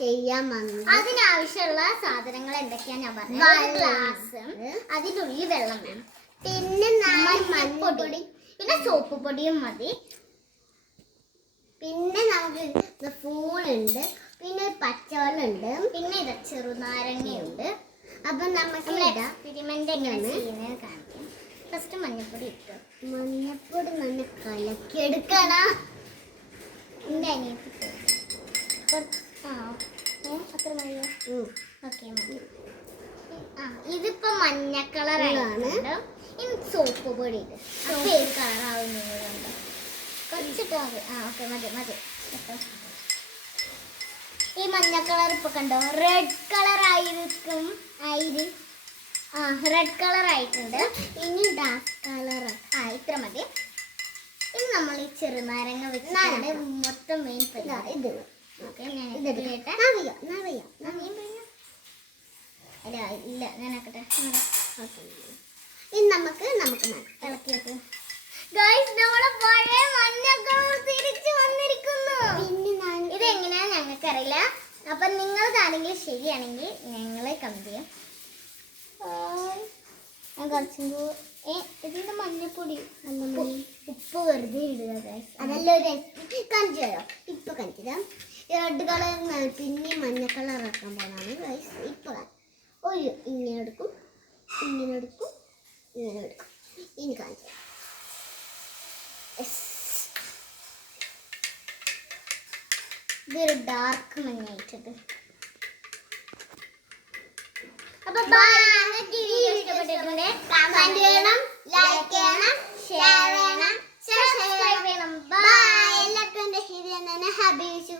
ചെയ്യാൻ വന്നത്. അതിനാവശ്യമുള്ള സാധനങ്ങൾ എന്തൊക്കെയാണ് ഞാൻ പറഞ്ഞത്. ഗ്ലാസ്, അതിൻ്റെ ഉള്ളിൽ വെള്ളം വേണം, പിന്നെ മഞ്ഞപ്പൊടി, പിന്നെ സോപ്പ് പൊടിയും മതി. പിന്നെ നമുക്ക് സ്പൂണുണ്ട്, പിന്നെ പച്ചവെള്ളമുണ്ട്, പിന്നെ ഇത് ചെറുനാരങ്ങയുണ്ട്. അപ്പൊ നമുക്ക് എക്സ്പെരിമെന്റ് എങ്ങനെ ചെയ്യുന്നത് കാണിക്കാം. ഫസ്റ്റ് മഞ്ഞപ്പൊടി ഇട്ടു. മഞ്ഞപ്പൊടി നല്ല കലക്കിയെടുക്കണം. എൻ്റെ അനിയത്തി അത്ര മതിയോ? ഓക്കെ മതി. ഇതിപ്പോ മഞ്ഞ കളറാണ്. ഇനി സോപ്പ് പൊടി ഇട്ട് അപ്പൊ ഏത് കളറാവുന്നുണ്ട് കുറച്ചിട്ടോ മതി. ഓക്കെ മതി മതി. ഈ മഞ്ഞ കളർ ഇപ്പൊ കണ്ടോ, റെഡ് കളർ ആയിരിക്കും. റെഡ് കളർ ആയിട്ടുണ്ട്. ഇനി ഡാർക്ക് കളർ. ഇത്ര മതി. ഇനി നമ്മൾ ഈ ചെറുനാരങ്ങ വെച്ചാണ് മൊത്തം മെയിൻ ഇത്. ഓക്കെ ഞാൻ അല്ല ഇല്ല ഞാനാക്കട്ടെ. ഇനി നമുക്ക് ഇളക്കി വെക്കും. ഗൈസ് നമ്മളെ പഴയ മഞ്ഞ കളർ തിരിച്ചു വന്നിരിക്കുന്നു. ഇതെങ്ങനെയാ ഞങ്ങൾക്കറിയില്ല. അപ്പൊ നിങ്ങൾക്കാണെങ്കിൽ ശരിയാണെങ്കിൽ ഞങ്ങളെ കമന്റ് ചെയ്യാം. ഞാൻ കുറച്ചും ഇതിന്റെ മഞ്ഞപ്പൊടി ഉപ്പ് വെറുതെ ഇടുക ഗൈസ്. അതല്ലൊരു കാണിച്ചു തരാം. ഇപ്പൊ കാണിച്ചു തരാം. റെഡ് കളർ പിന്നെ മഞ്ഞ കളർ ആക്കാൻ പോകാനാണ് ഗൈസ്. ഇപ്പൊ ഒരു ഇങ്ങനെ എടുക്കും, ഇങ്ങനെ എടുക്കും, ഇങ്ങനെ എടുക്കും. ഇനി കാണിച്ചു തരാം. ഇതൊരു ഡാർക്ക് മഞ്ഞായിട്ടത്. അപ്പൊ ഇഷ്ടപ്പെട്ടിട്ടുണ്ട്. കമന്റ് ചെയ്യണം, ലൈക്ക് ചെയ്യണം, ഷെയർ ചെയ്യണം, സബ്സ്ക്രൈബ് ചെയ്യണം. ബൈ. എല്ലാവർക്കും എന്റെ ശരി തന്നെ ഹാപ്പി വിഷു.